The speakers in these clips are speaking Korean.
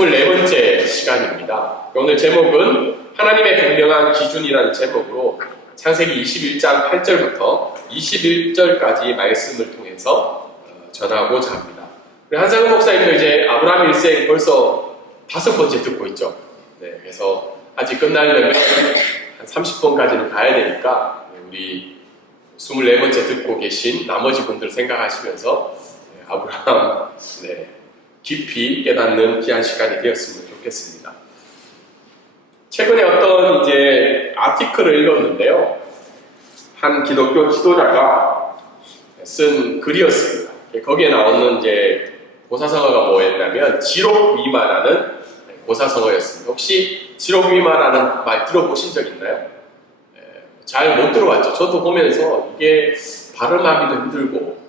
24번째 시간입니다. 오늘 제목은 하나님의 분명한 기준이라는 제목으로 창세기 21장 8절부터 21절까지 말씀을 통해서 전하고자 합니다. 우리 한상은 목사님도 이제 아브라함 일생 벌써 5번째 듣고 있죠. 네, 그래서 아직 끝나려면 한 30번까지는 가야 되니까 우리 24번째 듣고 계신 나머지 분들 생각하시면서 아브라함 깊이 깨닫는 귀한 시간이 되었으면 좋겠습니다. 최근에 어떤 이제 아티클을 읽었는데요. 한 기독교 지도자가 쓴 글이었습니다. 거기에 나오는 이제 고사성어가 뭐였냐면 지록위마라는 고사성어였습니다. 혹시 지록위마라는 말 들어보신 적 있나요? 잘 못 들어봤죠. 저도 보면서 이게 발음하기도 힘들고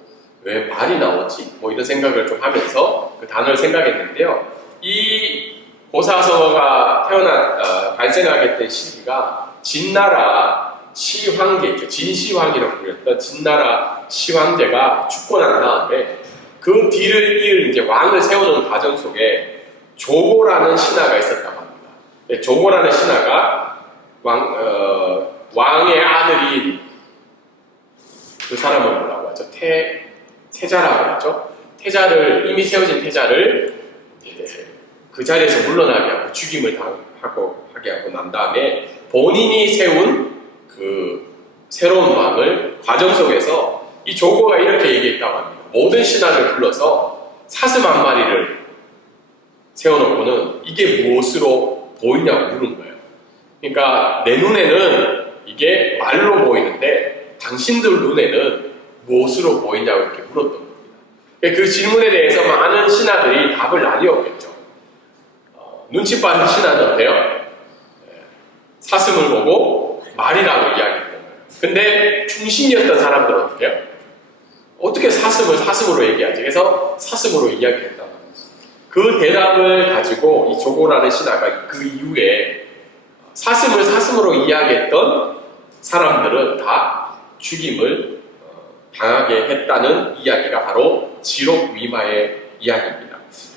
왜 말이 나오지? 뭐 이런 생각을 좀 하면서 그 단어를 생각했는데요. 이 고사성어가 발생하게 된 시기가 진나라 시황제죠. 진시황이라고 불렸던 진나라 시황제가 죽고 난 다음에 그 뒤를 이을 이제 왕을 세우는 과정 속에 조고라는 신하가 있었다고 합니다. 조고라는 신하가 왕의 아들인 그 사람을 뭐라고 하죠? 태자라고 하죠. 이미 세워진 태자를 그 자리에서 물러나게 하고 죽임을 하게 하고 난 다음에 본인이 세운 그 새로운 왕을 과정 속에서 이 조고가 이렇게 얘기했다고 합니다. 모든 신하를 불러서 사슴 한 마리를 세워놓고는 이게 무엇으로 보이냐고 물은 거예요. 그러니까 내 눈에는 이게 말로 보이는데 당신들 눈에는 무엇으로 보이냐고 이렇게 물었던 겁니다. 그 질문에 대해서 많은 신하들이 답을 나뉘었겠죠. 눈치 빠른 신하는 어때요? 사슴을 보고 말이라고 이야기했던 거예요. 근데 충신이었던 사람들은 어떻게 해요? 어떻게 사슴을 사슴으로 얘기하지? 그래서 사슴으로 이야기했다고 합니다. 그 대답을 가지고 이 조고라는 신하가 그 이후에 사슴을 사슴으로 이야기했던 사람들은 다 죽임을 당하게 했다는 이야기가 바로 지록위마의 이야기입니다.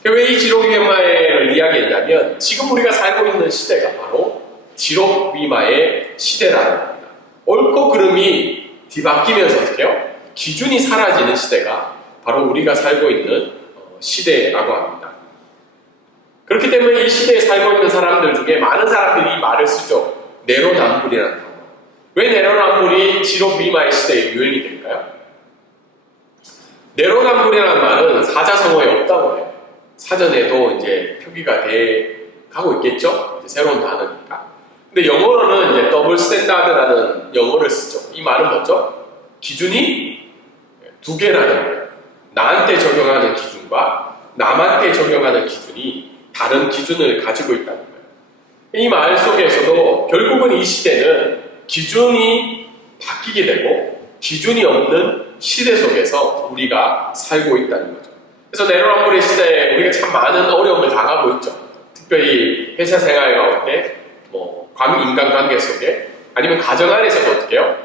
왜 이 지록위마를 이야기했냐면 지금 우리가 살고 있는 시대가 바로 지록위마의 시대라는 겁니다. 옳고 그름이 뒤바뀌면서 어떻게 해요? 기준이 사라지는 시대가 바로 우리가 살고 있는 시대라고 합니다. 그렇기 때문에 이 시대에 살고 있는 사람들 중에 많은 사람들이 이 말을 쓰죠. 내로남불이라는 단어. 왜 내로남불이 지록위마의 시대에 유행이 될까요? 내로남불이라는 말은 사자성어에 없다고 해요. 사전에도 이제 표기가 돼 가고 있겠죠? 이제 새로운 단어니까. 근데 영어로는 이제 더블 스탠다드라는 영어를 쓰죠. 이 말은 뭐죠? 기준이 두 개라는 거예요. 나한테 적용하는 기준과 남한테 적용하는 기준이 다른 기준을 가지고 있다는 거예요. 이 말 속에서도 결국은 이 시대는 기준이 바뀌게 되고 기준이 없는 시대 속에서 우리가 살고 있다는 거죠. 그래서 내로남불의 시대에 우리가 참 많은 어려움을 당하고 있죠. 특별히 회사 생활 가운데 인간관계 속에 아니면 가정 안에서도 어떻게 해요?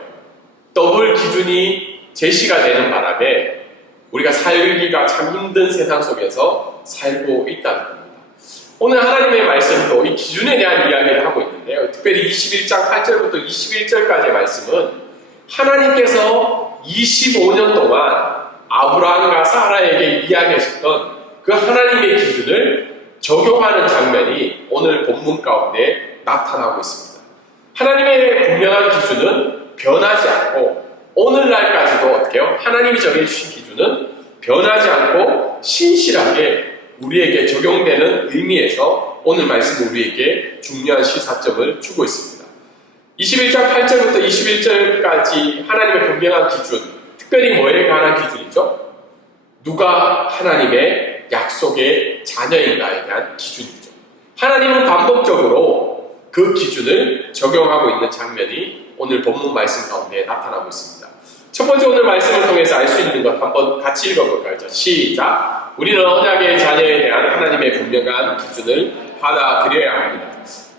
더블 기준이 제시가 되는 바람에 우리가 살기가 참 힘든 세상 속에서 살고 있다는 겁니다. 오늘 하나님의 말씀도 이 기준에 대한 이야기를 하고 있는데요. 특별히 21장 8절부터 21절까지의 말씀은 하나님께서 25년 동안 아브라함과 사라에게 이야기하셨던 그 하나님의 기준을 적용하는 장면이 오늘 본문 가운데 나타나고 있습니다. 하나님의 분명한 기준은 변하지 않고 오늘날까지도 어떻게 해요? 하나님이 정해주신 기준은 변하지 않고 신실하게 우리에게 적용되는 의미에서 오늘 말씀은 우리에게 중요한 시사점을 주고 있습니다. 21장 8절부터 21절까지 하나님의 분명한 기준, 특별히 뭐에 관한 기준이죠? 누가 하나님의 약속의 자녀인가에 대한 기준이죠. 하나님은 반복적으로 그 기준을 적용하고 있는 장면이 오늘 본문 말씀 가운데 나타나고 있습니다. 첫 번째 오늘 말씀을 통해서 알 수 있는 것 한번 같이 읽어볼까요? 시작! 우리는 언약의 자녀에 대한 하나님의 분명한 기준을 받아들여야 합니다.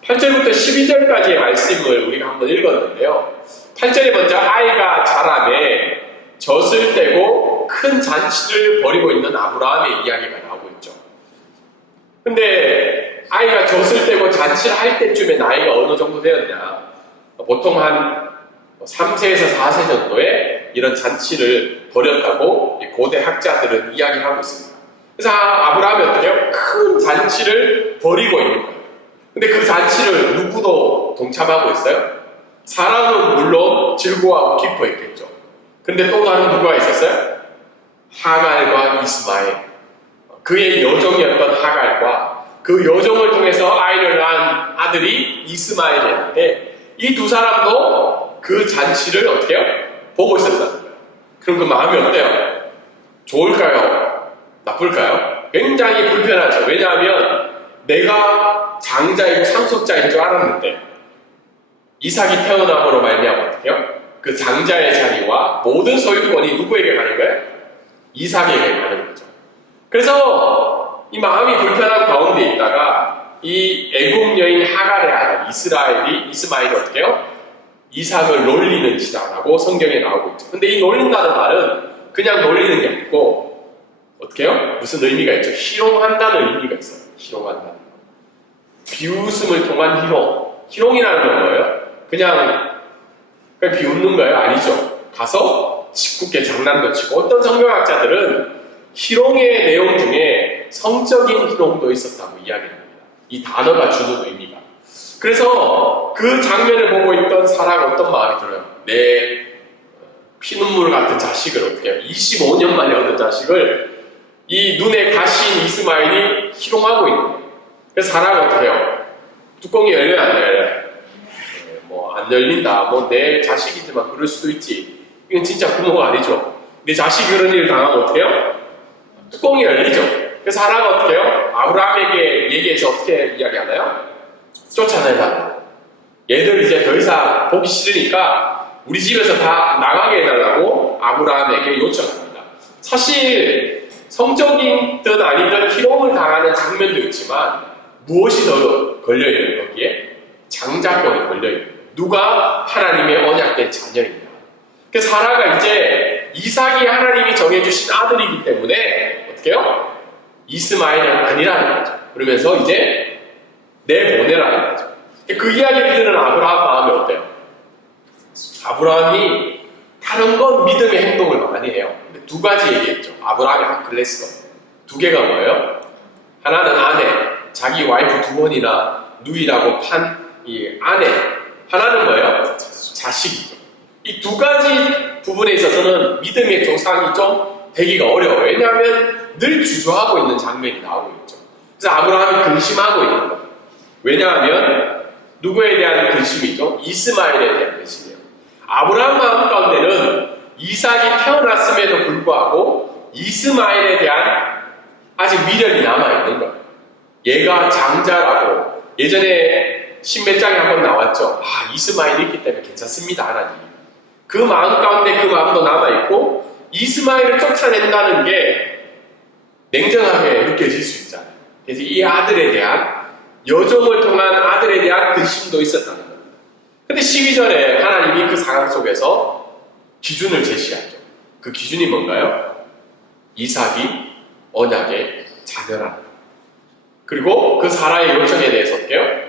8절부터 12절까지의 말씀을 우리가 한번 읽었는데요. 8절에 먼저 아이가 자라매 젖을 떼고 큰 잔치를 벌이고 있는 아브라함의 이야기가 나오고 있죠. 근데 아이가 젖을 떼고 잔치를 할 때쯤에 나이가 어느 정도 되었냐? 보통 한 3세에서 4세 정도에 이런 잔치를 벌였다고 고대 학자들은 이야기하고 있습니다. 그래서 아브라함이 어떻게 해요? 큰 잔치를 벌이고 있는 거예요. 근데 그 잔치를 누구도 동참하고 있어요? 사람은 물론 즐거워하고 기뻐했겠죠. 근데 또 다른 누가 있었어요? 하갈과 이스마엘. 그의 여종이었던 하갈과 그 여종을 통해서 아이를 낳은 아들이 이스마엘이었는데 이 두 사람도 그 잔치를 어떻게 해요? 보고 있었다는 거예요. 그럼 그 마음이 어때요? 좋을까요? 나쁠까요? 굉장히 불편하죠. 왜냐하면 내가 장자이고 상속자인 줄 알았는데 이삭이 태어남으로 말미암아 어떻게 해요? 그 장자의 자리와 모든 소유권이 누구에게 가는 거예요? 이삭에게 가는 거죠. 그래서 이 마음이 불편한 가운데 있다가 이 애국 여인 하갈의 아들 이스마엘이 어떻게 해요? 이삭을 놀리는 지다라고 성경에 나오고 있죠. 근데 이 놀린다는 말은 그냥 놀리는 게 아니고 어떻게 해요? 무슨 의미가 있죠? 희롱한다는 의미가 있어요. 희롱한다는 거. 비웃음을 통한 희롱. 희롱이라는 건 뭐예요? 그냥 비웃는 거예요? 아니죠. 가서 짓궂게 장난도 치고 어떤 성경학자들은 희롱의 내용 중에 성적인 희롱도 있었다고 이야기합니다. 이 단어가 주는 의미가. 그래서 그 장면을 보고 있던 사라가 어떤 마음이 들어요? 내 피눈물 같은 자식을 어떻게 해요? 25년 만에 얻은 자식을 이 눈에 가신 이스마엘이 희롱하고 있는 거예요. 그래서 사라가 어떻게 해요? 뚜껑이 열려요? 안 열려요? 뭐 안 열린다. 뭐 내 자식이지만 그럴 수도 있지. 이건 진짜 부모가 아니죠. 내 자식이 그런 일을 당하면 어떻게 해요? 뚜껑이 열리죠. 그래서 사라가 어떻게 해요? 아브라함에게 얘기해서 어떻게 이야기하나요? 쫓아내라. 얘들 이제 더 이상 보기 싫으니까 우리 집에서 다 나가게 해달라고 아브라함에게 요청합니다. 사실 성적인 듯 아니든 희롱을 당하는 장면도 있지만 무엇이 더 걸려있는 거기에? 장자권이 걸려있는. 누가 하나님의 언약된 자녀이냐. 그래서 사라가 이제 이삭이 하나님이 정해주신 아들이기 때문에 어떻게 해요? 이스마엘은 아니라는 거죠. 그러면서 이제 내보내라는 거죠. 그 이야기를 듣는 아브라함 마음이 어때요? 아브라함이 다른 건 믿음의 행동을 많이 해요. 근데 두 가지 얘기했죠. 아브라함이 아클레스건. 두 개가 뭐예요? 하나는 아내, 자기 와이프 두 번이나 누이라고 판 이 아내. 하나는 뭐예요? 자식이죠. 이 두 가지 부분에 있어서는 믿음의 조상이 좀 되기가 어려워요. 왜냐하면 늘 주저하고 있는 장면이 나오고 있죠. 그래서 아브라함이 근심하고 있는 거예요. 왜냐하면 누구에 대한 근심이죠? 이스마엘에 대한 근심이에요. 아브라함 마음 가운데는 이삭이 태어났음에도 불구하고 이스마엘에 대한 아직 미련이 남아있는 거예요. 얘가 장자라고 예전에 신몇 장에 한번 나왔죠. 이스마엘이 있기 때문에 괜찮습니다, 하나님. 그 마음 가운데 그 마음도 남아있고 이스마엘을 쫓아낸다는 게 냉정하게 느껴질 수 있잖아요. 그래서 이 아들에 대한 여종을 통한 아들에 대한 근심도 있었다는 겁니다. 근데 12절에 하나님이 그 상황 속에서 기준을 제시하죠. 그 기준이 뭔가요? 이삭이 언약의 자녀라는 것. 그리고 그 사라의 요청에 대해서 어떻게 해요?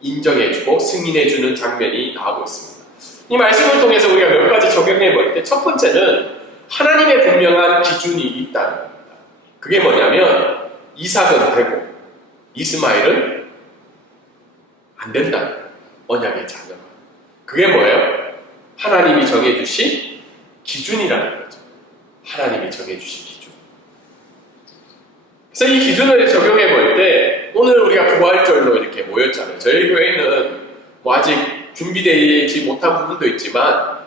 인정해주고 승인해주는 장면이 나오고 있습니다. 이 말씀을 통해서 우리가 몇 가지 적용해 볼 때 첫 번째는 하나님의 분명한 기준이 있다는 겁니다. 그게 뭐냐면 이삭은 되고 이스마엘은 안 된다는 거예요. 언약의 자녀가. 그게 뭐예요? 하나님이 정해주신 기준이라는 거죠. 하나님이 정해주신 기준. 그래서 이 기준을 적용해 볼 때 오늘 우리가 부활절로 이렇게 모였잖아요. 저희 교회는 뭐 아직 준비되지 못한 부분도 있지만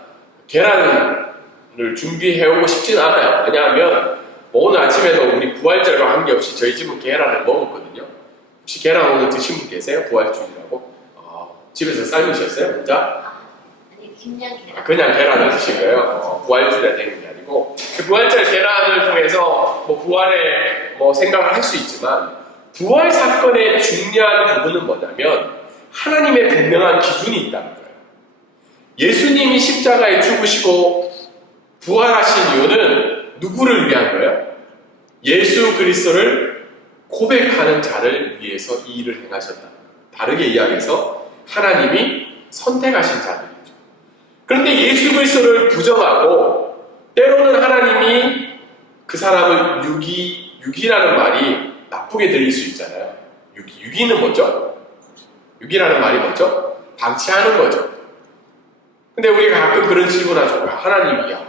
계란을 준비해오고 싶진 않아요. 왜냐하면 뭐 오늘 아침에도 우리 부활절과 관계없이 저희 집은 계란을 먹었거든요. 혹시 계란 오늘 드신 분 계세요? 부활주일이라고? 집에서 삶으셨어요? 혼자? 아니 그냥 계란. 그냥 계란을 드신 거예요? 부활주일에 되는 게 아니고 그 부활절 계란을 통해서 뭐 부활에 뭐 생각을 할 수 있지만 부활 사건의 중요한 부분은 뭐냐면 하나님의 분명한 기준이 있다는 거예요. 예수님이 십자가에 죽으시고 부활하신 이유는 누구를 위한 거예요? 예수 그리스도를 고백하는 자를 위해서 이 일을 행하셨다. 다르게 이야기해서 하나님이 선택하신 자들이죠. 그런데 예수 그리스도를 부정하고 때로는 하나님이 그 사람을 유기라는 말이 나쁘게 들릴 수 있잖아요. 유기는 뭐죠? 유기라는 말이 뭐죠? 방치하는 거죠. 근데 우리가 가끔 그런 질문하죠. 하나님이야,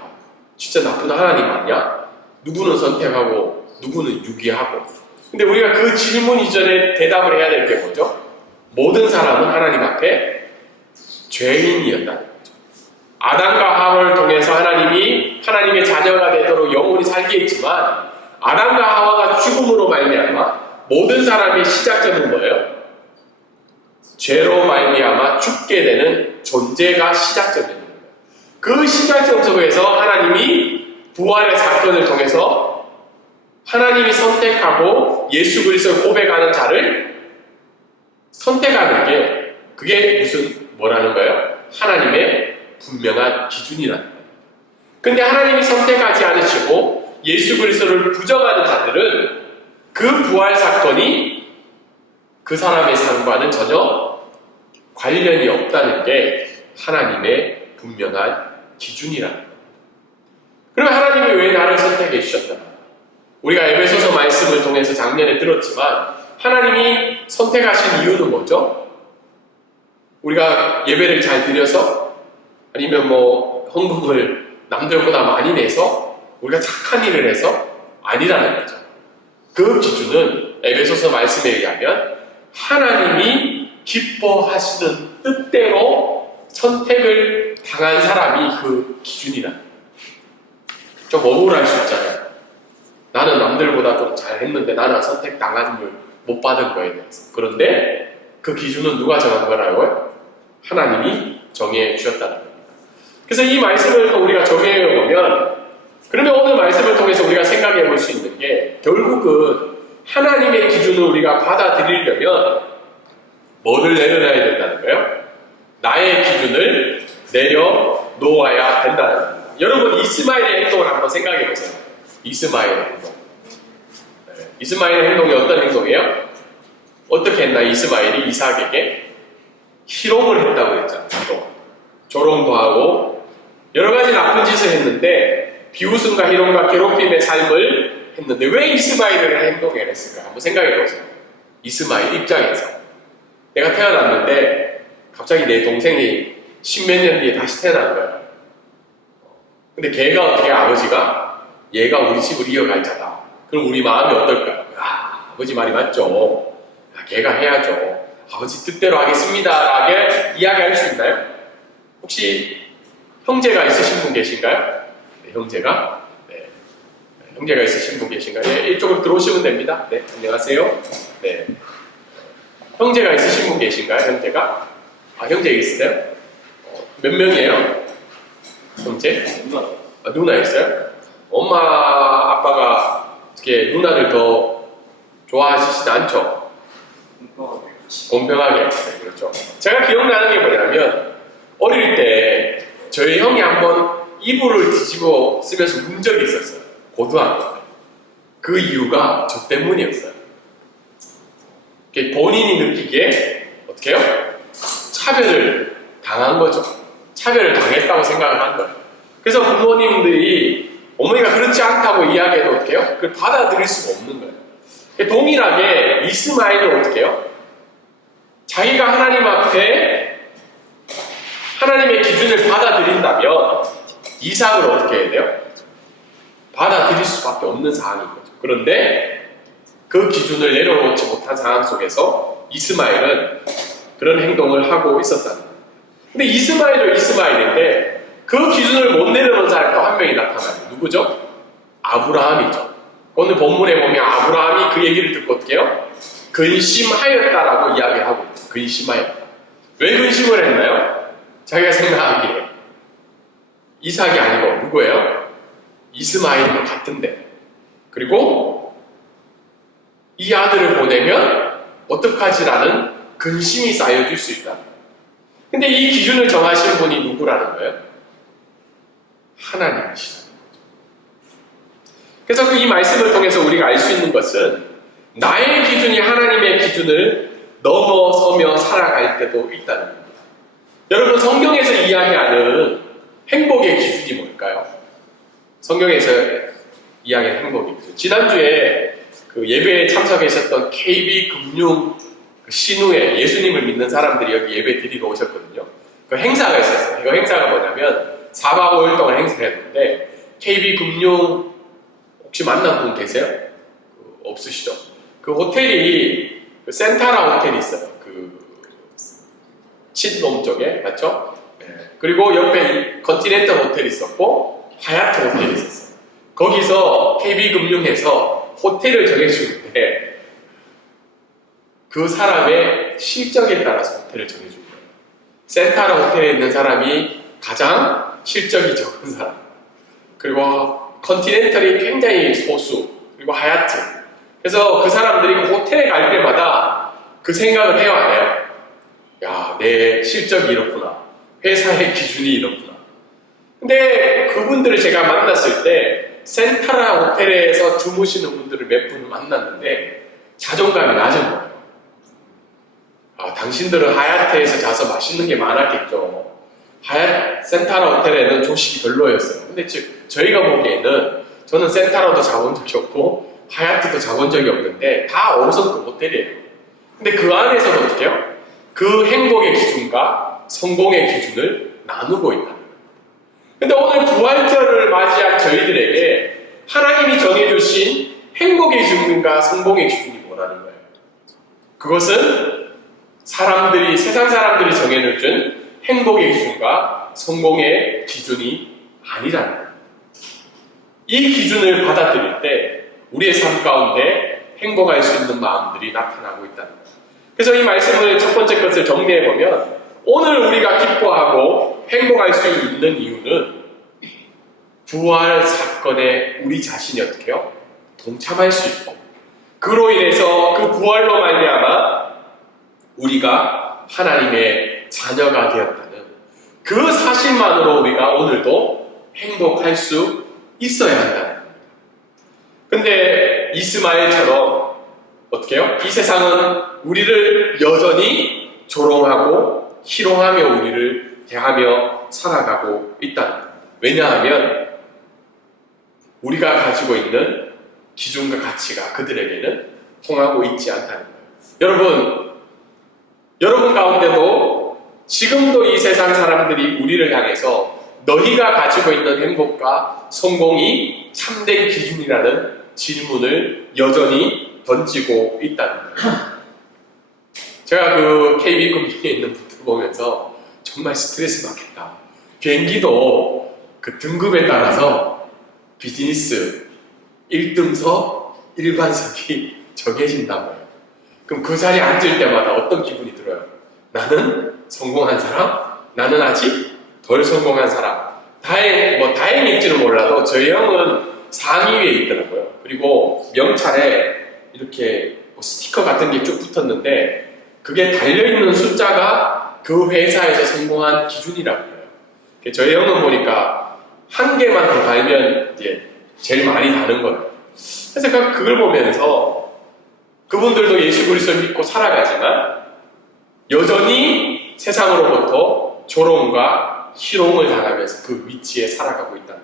진짜 나쁜 하나님 아니야? 누구는 선택하고 누구는 유기하고. 근데 우리가 그 질문 이전에 대답을 해야 될 게 뭐죠? 모든 사람은 하나님 앞에 죄인이었다는 거죠. 아담과 하와를 통해서 하나님이 하나님의 자녀가 되도록 영원히 살게 했지만 아담과 하와가 죽음으로 말미암아 모든 사람의 시작점은 뭐예요? 죄로 말미암아 죽게 되는 존재가 시작점입니다. 그 시작점 속에서 하나님이 부활의 사건을 통해서 하나님이 선택하고 예수 그리스도를 고백하는 자를 선택하는 게 그게 무슨 뭐라는 거예요? 하나님의 분명한 기준이라는 거예요. 근데 하나님이 선택하지 않으시고 예수 그리스도를 부정하는 자들은 그 부활 사건이 그 사람의 삶과는 전혀 관련이 없다는 게 하나님의 분명한 기준이라는 거예요. 그러면 하나님이 왜 나를 선택해 주셨나? 우리가 에베소서 말씀을 통해서 작년에 들었지만 하나님이 선택하신 이유는 뭐죠? 우리가 예배를 잘 드려서 아니면 뭐 헌금을 남들보다 많이 내서 우리가 착한 일을 해서 아니라는 거죠. 그 기준은 에베소서 말씀에 의하면 하나님이 기뻐하시는 뜻대로 선택을 당한 사람이 그 기준이라. 좀 억울할 수 있잖아요. 나는 남들보다 좀 잘했는데 나는 선택당함을 못 받은 거에 대해서. 그런데 그 기준은 누가 정한 거라고요? 하나님이 정해 주셨다는 겁니다. 그래서 이 말씀을 우리가 정해 보면, 그러면 오늘 말씀을 통해서 우리가 생각해 볼 수 있는 게 결국은 하나님의 기준을 우리가 받아들이려면 뭐를 내려놔야 된다는 거예요? 나의 기준을 내려놓아야 된다는 겁니다. 여러분 이스마엘의 행동을 한번 생각해 보세요. 이스마엘의 행동. 이스마엘의 행동이 어떤 행동이에요? 어떻게 했나? 이스마엘이 이삭에게 희롱을 했다고 했잖아요. 조롱도 하고 여러 가지 나쁜 짓을 했는데 비웃음과 희롱과 괴롭힘의 삶을 했는데 왜 이스마엘을 행동을 했을까? 한번 생각해 보세요. 이스마엘 입장에서 내가 태어났는데 갑자기 내 동생이 십몇 년 뒤에 다시 태어난 거야. 근데 걔가 어떻게 아버지가 얘가 우리 집을 이어갈 자다. 그럼 우리 마음이 어떨까요? 아버지 말이 맞죠. 걔가 해야죠. 아버지 뜻대로 하겠습니다. 라게 이야기할 수 있나요? 혹시 형제가 있으신 분 계신가요? 네, 형제가? 네. 형제가 있으신 분 계신가요? 네, 이쪽으로 들어오시면 됩니다. 네, 안녕하세요. 네. 형제가 있으신 분 계신가요? 형제가? 형제 있으세요? 몇 명이에요? 형제? 누나 있어요? 엄마, 아빠가 어떻게 누나를 더 좋아하시진 않죠? 공평하게. 네, 그렇죠. 제가 기억나는 게 뭐냐면, 어릴 때 저희 형이 한번 이불을 뒤집어 쓰면서 운 적이 있었어요. 고등학교 때. 그 이유가 저 때문이었어요. 본인이 느끼기에 어떻게 해요? 차별을 당한 거죠. 차별을 당했다고 생각을 한 거예요. 그래서 부모님들이 어머니가 그렇지 않다고 이야기해도 어떻게 해요? 그걸 받아들일 수가 없는 거예요. 동일하게 이스마엘은 어떻게 해요? 자기가 하나님 앞에 하나님의 기준을 받아들인다면 이삭을 어떻게 해야 돼요? 받아들일 수밖에 없는 상황인 거죠. 그런데 그 기준을 내려놓지 못한 상황 속에서 이스마엘은 그런 행동을 하고 있었다는 거예요. 근데 이스마엘도 이스마엘인데 그 기준을 못 내려놓은 사람이 또 한 명이 나타나요. 누구죠? 아브라함이죠. 오늘 본문에 보면 아브라함이 그 얘기를 듣고 어떻게 해요? 근심하였다라고 이야기를 하고 있죠. 근심하였다. 왜 근심을 했나요? 자기가 생각하기에 이삭이 아니고 누구예요? 이스마엘과 같은데. 그리고 이 아들을 보내면 어떡하지라는 근심이 쌓여질 수 있다. 근데 이 기준을 정하신 분이 누구라는 거예요? 하나님이시다. 그래서 이 말씀을 통해서 우리가 알 수 있는 것은 나의 기준이 하나님의 기준을 넘어서며 살아갈 때도 있다는 겁니다. 여러분, 성경에서 이야기하는 행복의 기준이 뭘까요? 성경에서 이야기하는 행복의 기준. 지난주에 그 예배에 참석하셨던 KB금융 신우에 예수님을 믿는 사람들이 여기 예배 드리러 오셨거든요. 그 행사가 있었어요. 이거 행사가 뭐냐면 4박 5일 동안 행사를 했는데 KB금융 혹시 만난 분 계세요? 없으시죠? 그 호텔이 그 센타라 호텔이 있어요. 그 친놈 쪽에 맞죠? 네. 그리고 옆에 컨티넨탈 호텔이 있었고 하얏트 호텔이 있었어요. 거기서 KB금융에서 호텔을 정해주는데 그 사람의 실적에 따라서 호텔을 정해준 거예요. 센타라 호텔에 있는 사람이 가장 실적이 적은 사람, 그리고 컨티넨탈이 굉장히 소수, 그리고 하얏트. 그래서 그 사람들이 그 호텔에 갈 때마다 그 생각을 해요, 안 해요? 야, 내 실적이 이렇구나. 회사의 기준이 이렇구나. 근데 그분들을 제가 만났을 때 센타라 호텔에서 주무시는 분들을 몇 분을 만났는데 자존감이 낮은 거예요. 아, 당신들은 하얏트에서 자서 맛있는 게 많았겠죠. 센타라 호텔에는 조식이 별로였어요. 근데 저희가 보기에는 저는 센타라도 자본 적이 없고 하얏트도 자본 적이 없는데 다 5성급 호텔이에요. 근데 그 안에서는 어떻게 해요? 그 행복의 기준과 성공의 기준을 나누고 있다. 근데 오늘 부활절을 맞이한 저희들에게 하나님이 정해주신 행복의 기준과 성공의 기준이 뭐라는 거예요? 그것은 세상 사람들이 정해준 행복의 기준과 성공의 기준이 아니라는 거예요. 이 기준을 받아들일 때 우리의 삶 가운데 행복할 수 있는 마음들이 나타나고 있다는 거예요. 그래서 이 말씀을 첫 번째 것을 정리해보면 오늘 우리가 기뻐하고 행복할 수 있는 이유는 부활 사건에 우리 자신이 어떻게 해요? 동참할 수 있고 그로 인해서 그 부활로 말미암아 우리가 하나님의 자녀가 되었다는 그 사실만으로 우리가 오늘도 행복할 수 있어야 한다는 겁니다. 근데 이스마엘처럼 어떻게 해요? 이 세상은 우리를 여전히 조롱하고 희롱하며 우리를 대하며 살아가고 있다는 겁니다. 왜냐하면 우리가 가지고 있는 기준과 가치가 그들에게는 통하고 있지 않다는 거예요. 여러분 가운데도 지금도 이 세상 사람들이 우리를 향해서 너희가 가지고 있는 행복과 성공이 참된 기준이라는 질문을 여전히 던지고 있다는 거예요. 제가 그 KB금융에 있는 분들 보면서 정말 스트레스 받겠다. 비행기도 그 등급에 따라서 비즈니스 1등석, 일반석이 정해진단 말이에요. 그럼 그 자리에 앉을 때마다 어떤 기분이 들어요? 나는 성공한 사람? 나는 아직 덜 성공한 사람? 다행일지는 몰라도 저희 형은 상위 위에 있더라고요. 그리고 명찰에 이렇게 스티커 같은 게 쭉 붙었는데 그게 달려있는 숫자가 그 회사에서 성공한 기준이라고 해요. 저희 형은 보니까 한 개만 더 달면 이제 제일 많이 다는 거예요. 그래서 그걸 보면서 그분들도 예수 그리스도를 믿고 살아가지만 여전히 세상으로부터 조롱과 희롱을 당하면서 그 위치에 살아가고 있다.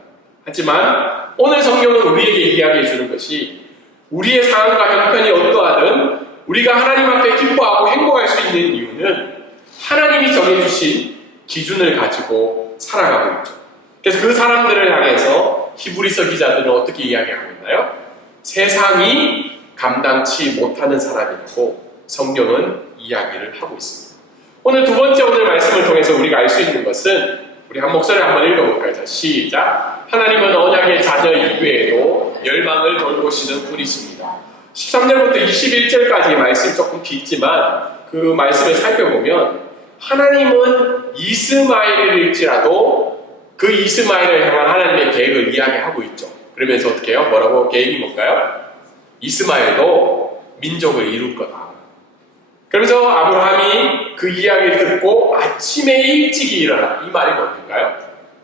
하지만 오늘 성경은 우리에게 이야기해 주는 것이 우리의 상황과 형편이 어떠하든 우리가 하나님 앞에 기뻐하고 행복할 수 있는 이유는 하나님이 정해주신 기준을 가지고 살아가고 있죠. 그래서 그 사람들을 향해서 히브리서 기자들은 어떻게 이야기하고 있나요? 세상이 감당치 못하는 사람이라고 성경은 이야기를 하고 있습니다. 오늘 두 번째 말씀을 통해서 우리가 알 수 있는 것은 우리 한 목소리 한번 읽어볼까요? 자, 시작. 하나님은 언약의 자녀 이외에도 열방을 돌보시는 분이십니다. 13절부터 21절까지 말씀이 조금 길지만 그 말씀을 살펴보면 하나님은 이스마엘일지라도 그 이스마엘을 향한 하나님의 계획을 이야기하고 있죠. 그러면서 어떻게 해요? 뭐라고? 계획이 뭔가요? 이스마엘도 민족을 이룰 거다. 그래서 아브라함이 그 이야기를 듣고 아침에 일찍 일어나. 이 말이 뭔가요?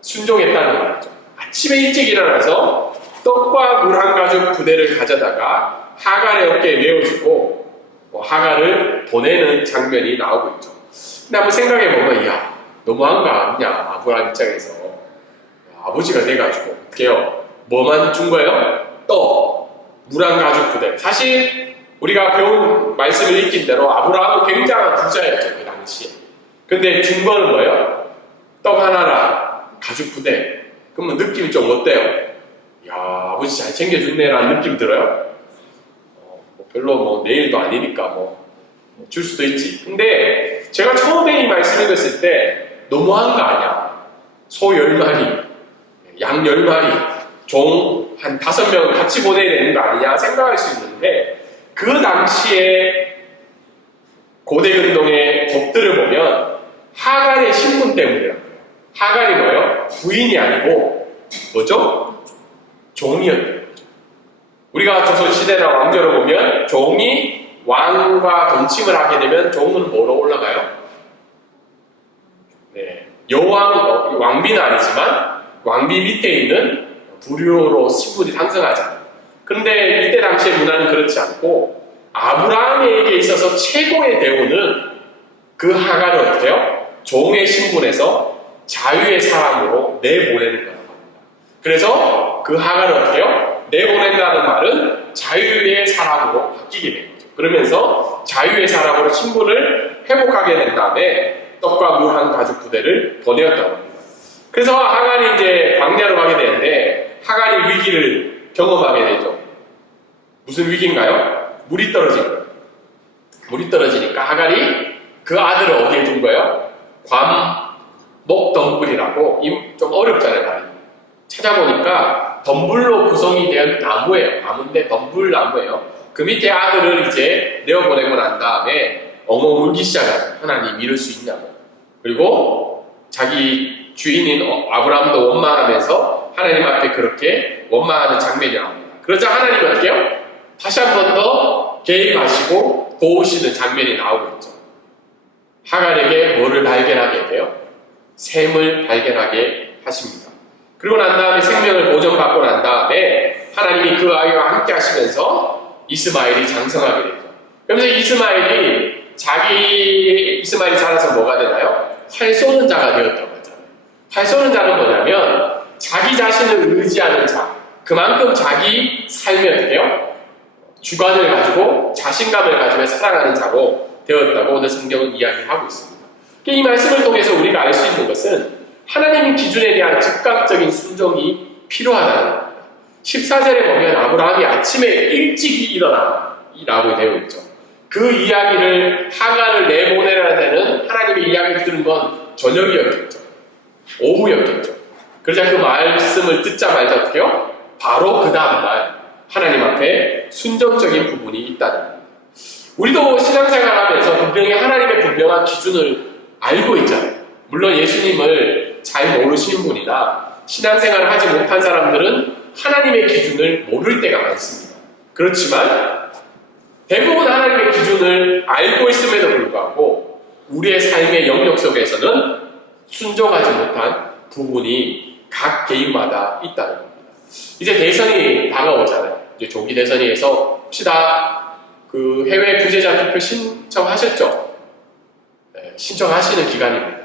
순종했다는 말이죠. 아침에 일찍 일어나서 떡과 물 한 가죽 부대를 가져다가 하갈의 어깨에 메어주고 하갈을 보내는 장면이 나오고 있죠. 근데 한번 생각해보면 이야 너무한 거 아니냐 아브라함 입장에서 아버지가 돼가지고 어떻게 해요? 뭐만 준 거예요? 떡, 물 한 가죽 부대. 사실 우리가 배운 말씀을 읽긴 대로 아브라함은 굉장한 부자였죠 그 당시에. 근데 준 거는 뭐예요? 떡 하나랑 가죽 부대. 그러면 느낌이 좀 어때요? 야 아버지 잘 챙겨줬네라는 느낌 들어요? 별로 뭐 내일도 아니니까 줄 수도 있지. 근데 제가 처음에 이 말씀 읽었을 때 너무한 거 아니야. 소 10마리, 양 10마리, 종 한 5명을 같이 보내야 되는 거 아니냐 생각할 수 있는데 그 당시에 고대 근동의 법들을 보면 하갈의 신분 때문이라고요. 하갈이 뭐예요? 부인이 아니고 뭐죠? 종이었대요. 우리가 조선시대나 왕조를 보면 종이 왕과 동침을 하게 되면 종은 뭐로 올라가요? 네, 여왕, 왕비는 아니지만 왕비 밑에 있는 부류로 신분이 상승하잖아요. 그런데 이때 당시의 문화는 그렇지 않고 아브라함에게 있어서 최고의 대우는 그 하갈을 어떻게 해요? 종의 신분에서 자유의 사람으로 내보내는 거라고 합니다. 그래서 그 하갈을 어떻게 해요? 내보낸다는 말은 자유의 사람으로 바뀌게 된 거죠. 그러면서 자유의 사람으로 신분을 회복하게 된 다음에 떡과 물 한 가죽 부대를 보내었다고 합니다. 그래서 하갈이 이제 광야로 가게 되는데 하갈이 위기를 경험하게 되죠. 무슨 위기인가요? 물이 떨어진 거예요. 물이 떨어지니까 하갈이 그 아들을 어디에 둔 거예요? 괌목덩굴이라고 좀 어렵잖아요. 말이. 찾아보니까 덤불로 구성이 된 나무예요. 나무인데 덤불나무예요. 그 밑에 아들을 이제 내어보내고 난 다음에 엉엉 울기 시작하죠. 하나님 이럴 수 있냐고. 그리고 자기 주인인 아브라함도 원망하면서 하나님 앞에 그렇게 원망하는 장면이 나옵니다. 그러자 하나님이 어떻게 해요? 다시 한 번 더 개입하시고 도우시는 장면이 나오고 있죠. 하갈에게 뭐를 발견하게 돼요? 샘을 발견하게 하십니다. 그리고 난 다음에 생명을 보존받고 난 다음에 하나님이 그 아이와 함께 하시면서 이스마엘이 장성하게 되죠. 그러면서 이스마엘이 자라서 뭐가 되나요? 활 쏘는 자가 되었다고 하잖아요. 활 쏘는 자는 뭐냐면 자기 자신을 의지하는 자, 그만큼 자기 삶이 어떻게 해요? 주관을 가지고 자신감을 가지며 살아가는 자로 되었다고 오늘 성경은 이야기하고 있습니다. 이 말씀을 통해서 우리가 알 수 있는 것은 하나님의 기준에 대한 즉각적인 순종이 필요하다는 겁니다. 14절에 보면 아브라함이 아침에 일찍 일어나라고 되어 있죠. 그 이야기를 하갈을 내보내야 되는 하나님의 이야기를 들은 건 저녁이었겠죠. 오후였겠죠. 그러자 그 말씀을 듣자마자 어떻게 해요? 바로 그 다음날 하나님 앞에 순종적인 부분이 있다는 겁니다. 우리도 신앙생활하면서 분명히 하나님의 분명한 기준을 알고 있잖아요. 물론 예수님을 잘 모르시는 분이나 신앙생활을 하지 못한 사람들은 하나님의 기준을 모를 때가 많습니다. 그렇지만 대부분 하나님의 기준을 알고 있음에도 불구하고 우리의 삶의 영역 속에서는 순종하지 못한 부분이 각 개인마다 있다는 겁니다. 이제 대선이 다가오잖아요. 이제 조기 대선에서 혹시 다 그 해외 부재자 투표 신청하셨죠? 네, 신청하시는 기간입니다.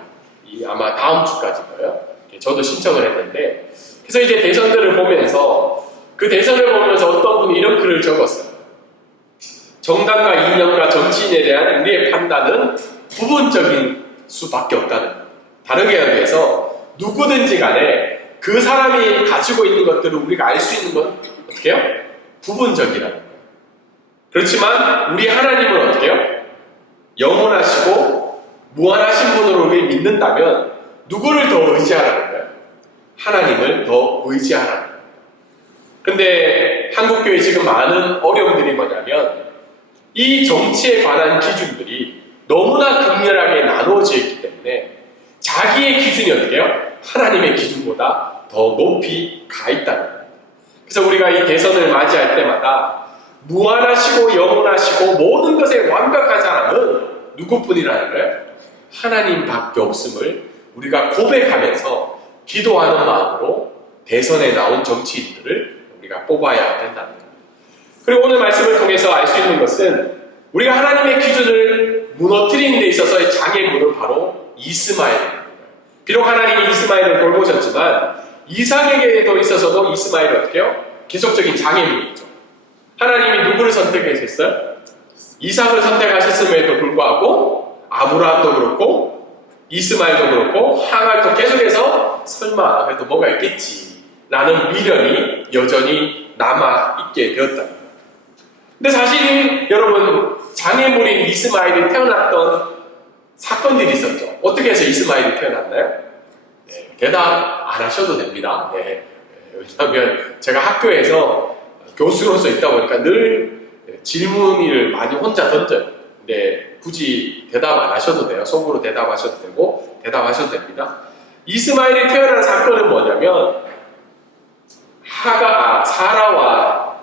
아마 다음 주까지일 거예요. 저도 신청을 했는데, 그래서 이제 대선들을 보면서 그 대선을 보면서 어떤 분이 이런 글을 적었어요. 정당과 이념과 정치인에 대한 우리의 판단은 부분적인 수밖에 없다는 거예요. 다르게 얘기해서 누구든지 간에 그 사람이 가지고 있는 것들을 우리가 알 수 있는 건 어떻게 해요? 부분적이라는 거예요. 그렇지만 우리 하나님은 어떻게 해요? 영원하시고 무한하신 분으로 우리 믿는다면 누구를 더 의지하라는 거예요? 하나님을 더 의지하라는 거예요. 근데 한국교회 지금 많은 어려움들이 뭐냐면 이 정치에 관한 기준들이 너무나 극렬하게 나누어져 있기 때문에 자기의 기준이 어떻게 해요? 하나님의 기준보다 더 높이 가 있다는 거예요. 그래서 우리가 이 대선을 맞이할 때마다 무한하시고 영원하시고 모든 것에 완벽한 사람은 누구뿐이라는 거예요? 하나님밖에 없음을 우리가 고백하면서 기도하는 마음으로 대선에 나온 정치인들을 우리가 뽑아야 된다는 겁니다. 그리고 오늘 말씀을 통해서 알 수 있는 것은 우리가 하나님의 기준을 무너뜨리는 데 있어서의 장애물은 바로 이스마엘입니다. 비록 하나님이 이스마엘을 돌보셨지만 이삭에게도 있어서도 이스마엘이 어떻게 해요? 계속적인 장애물이죠. 하나님이 누구를 선택하셨어요? 이삭을 선택하셨음에도 불구하고 아브라함도 그렇고 이스마엘도 그렇고 하갈도 계속해서 설마 그래도 뭐가 있겠지 라는 미련이 여전히 남아있게 되었답니다. 근데 사실 여러분 장애물인 이스마엘이 태어났던 사건들이 있었죠. 어떻게 해서 이스마엘이 태어났나요? 네, 대답 안 하셔도 됩니다. 네, 왜냐하면 제가 학교에서 교수로서 있다 보니까 늘 질문을 많이 혼자 던져요. 근데 굳이 대답 안 하셔도 돼요. 속으로 대답하셔도 되고 대답하셔도 됩니다. 이스마엘이 태어난 사건은 뭐냐면 사라와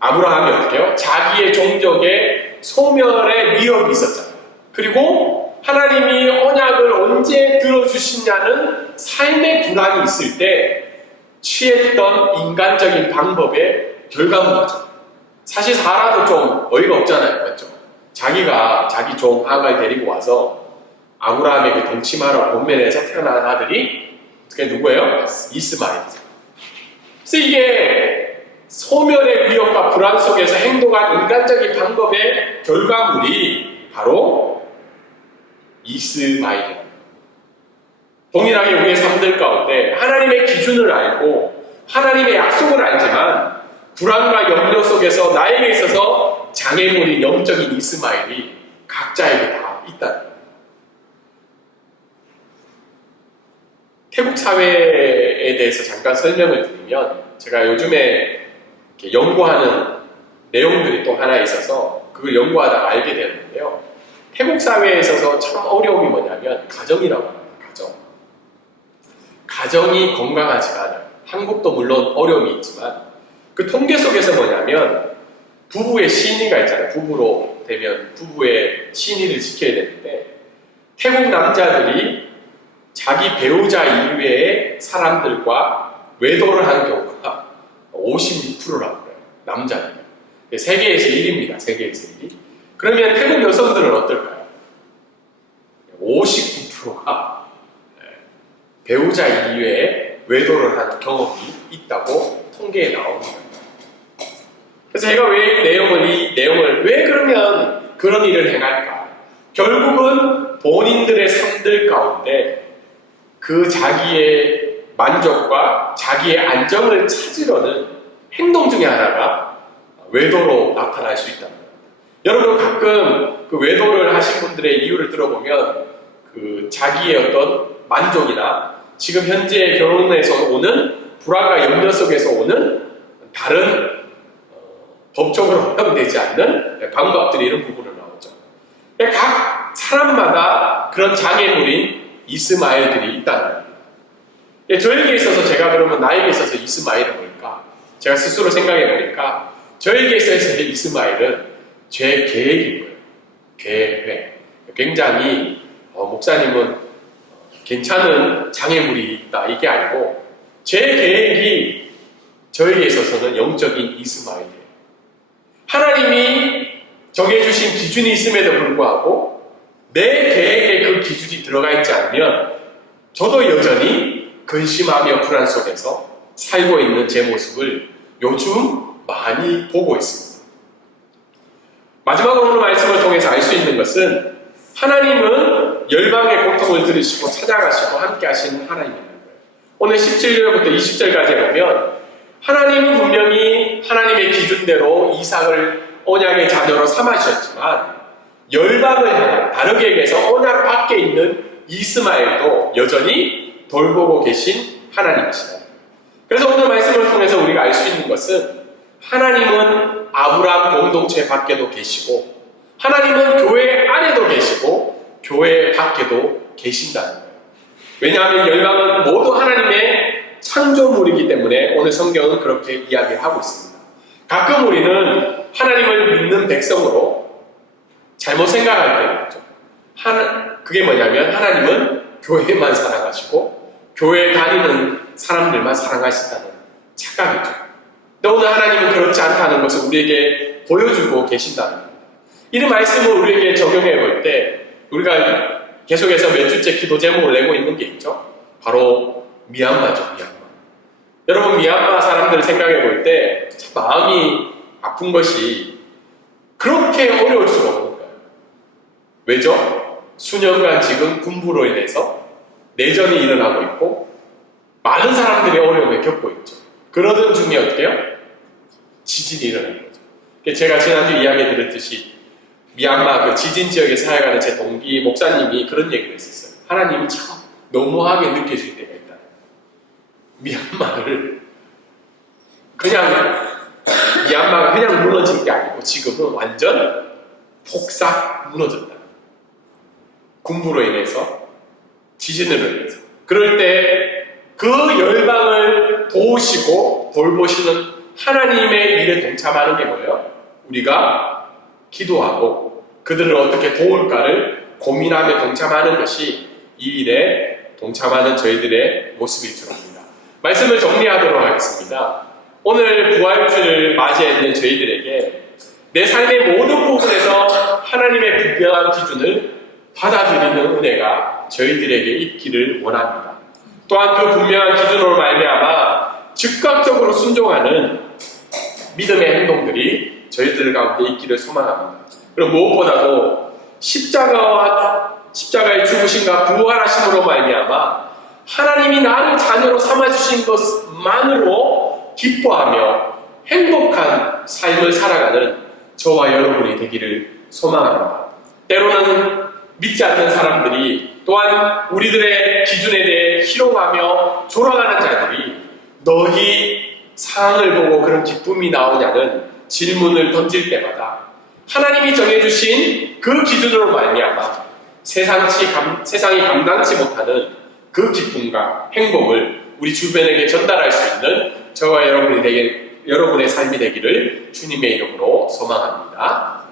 아브라함이 어떻게 해요? 자기의 종족의 소멸의 위협이 있었잖아요. 그리고 하나님이 언약을 언제 들어주시냐는 삶의 불안이 있을 때 취했던 인간적인 방법의 결과물이죠. 사실 사라도 좀 어이가 없잖아요. 맞죠? 자기가 자기 종 하갈 데리고 와서 아브라함에게 동침하러 본면에서 태어난 아들이 어떻게 누구예요? 이스마엘이죠. 그래서 이게 소멸의 위협과 불안 속에서 행동한 인간적인 방법의 결과물이 바로 이스마엘입니다. 동일하게 우리의 삶들 가운데 하나님의 기준을 알고 하나님의 약속을 알지만 불안과 염려 속에서 나에게 있어서 장애물인 영적인 이스마엘이 각자에게 다 있다. 태국 사회에 대해서 잠깐 설명을 드리면 제가 요즘에 이렇게 연구하는 내용들이 또 하나 있어서 그걸 연구하다가 알게 되었는데요. 태국 사회에 있어서 참 어려움이 뭐냐면 가정이라고 합니다. 가정이 건강하지가 않아요. 한국도 물론 어려움이 있지만 그 통계 속에서 뭐냐면 부부의 신의가 있잖아요. 부부로 되면 부부의 신의를 지켜야 되는데 태국 남자들이 자기 배우자 이외의 사람들과 외도를 하는 경우가 56%라고 해요. 남자들이. 세계에서 1위입니다. 세계에서 1위. 그러면 태국 여성들은 어떨까요? 59%가 배우자 이외에 외도를 하는 경험이 있다고 통계에 나옵니다. 그래서 제가 왜 이 내용을 왜 그러면 그런 일을 행할까? 결국은 본인들의 삶들 가운데 그 자기의 만족과 자기의 안정을 찾으려는 행동 중에 하나가 외도로 나타날 수 있다는 겁니다. 여러분 가끔 그 외도를 하신 분들의 이유를 들어보면 그 자기의 어떤 만족이나 지금 현재 결혼에서 오는 불안과 염려 속에서 오는 다른 법적으로 허용되지 않는 방법들이 이런 부분으로 나오죠. 각 사람마다 그런 장애물인 이스마엘들이 있다는 거예요. 저에게 있어서 제가 그러면 나에게 있어서 이스마엘은 뭘까? 제가 스스로 생각해 보니까 저에게 있어서 이스마엘은 제 계획인 거예요. 계획. 굉장히 목사님은 괜찮은 장애물이 있다 이게 아니고 제 계획이 저에게 있어서는 영적인 이스마엘이에요. 하나님이 정해주신 기준이 있음에도 불구하고 내 계획에 그 기준이 들어가 있지 않으면 저도 여전히 근심하며 불안 속에서 살고 있는 제 모습을 요즘 많이 보고 있습니다. 마지막으로 오늘 말씀을 통해서 알 수 있는 것은 하나님은 열방의 고통을 들으시고 찾아가시고 함께 하시는 하나님입니다. 오늘 17절부터 20절까지 보면 하나님은 분명히 하나님의 기준대로 이삭을 언약의 자녀로 삼으셨지만 열방을 향한 다르게 얘기해서 언약 밖에 있는 이스마엘도 여전히 돌보고 계신 하나님이시다. 그래서 오늘 말씀을 통해서 우리가 알 수 있는 것은 하나님은 아브라함 공동체 밖에도 계시고 하나님은 교회 안에도 계시고 교회 밖에도 계신다는 거예요. 왜냐하면 열방은 모두 하나님의 창조물이기 때문에 오늘 성경은 그렇게 이야기하고 있습니다. 가끔 우리는 하나님을 믿는 백성으로 잘못 생각할 때가 있죠. 그게 뭐냐면 하나님은 교회만 사랑하시고 교회 다니는 사람들만 사랑하신다는 착각이죠. 근데 오늘 하나님은 그렇지 않다는 것을 우리에게 보여주고 계신다는 거예요. 이 말씀을 우리에게 적용해 볼 때 우리가 계속해서 몇 주째 기도 제목을 내고 있는 게 있죠. 바로 미얀마죠. 미얀마. 여러분 미얀마 사람들을 생각해 볼 때 참 마음이 아픈 것이 그렇게 어려울 수가 없는 거예요. 왜죠? 수년간 지금 군부로 인해서 내전이 일어나고 있고 많은 사람들이 어려움을 겪고 있죠. 그러던 중에 어떻게 해요? 지진이 일어나는 거죠. 제가 지난주 이야기 드렸듯이 미얀마 그 지진 지역에 살아가는 제 동기 목사님이 그런 얘기를 했었어요. 하나님이 참 너무하게 느껴질 때가 있다. 미얀마를 미얀마가 그냥 무너진 게 아니고 지금은 완전 폭삭 무너졌다. 군부로 인해서 지진으로 인해서. 그럴 때 그 열방을 도우시고 돌보시는 하나님의 일에 동참하는 게 뭐예요? 우리가 기도하고 그들을 어떻게 도울까를 고민하며 동참하는 것이 이 일에 동참하는 저희들의 모습일 줄 압니다. 말씀을 정리하도록 하겠습니다. 오늘 부활주를 맞이해 있는 저희들에게 내 삶의 모든 부분에서 하나님의 분명한 기준을 받아들이는 은혜가 저희들에게 있기를 원합니다. 또한 그 분명한 기준으로 말미암아 즉각적으로 순종하는 믿음의 행동들이 저희들 가운데 있기를 소망합니다. 그리고 무엇보다도 십자가의 죽으심과 부활하심으로 말미암아 하나님이 나를 자녀로 삼아주신 것만으로 기뻐하며 행복한 삶을 살아가는 저와 여러분이 되기를 소망합니다. 때로는 믿지 않는 사람들이 또한 우리들의 기준에 대해 희롱하며 조롱하는 자들이 너희 상황을 보고 그런 기쁨이 나오냐는 질문을 던질 때마다 하나님이 정해주신 그 기준으로 말미암아 세상이 감당치 못하는 그 기쁨과 행복을 우리 주변에게 전달할 수 있는 저와 여러분의 삶이 되기를 주님의 이름으로 소망합니다.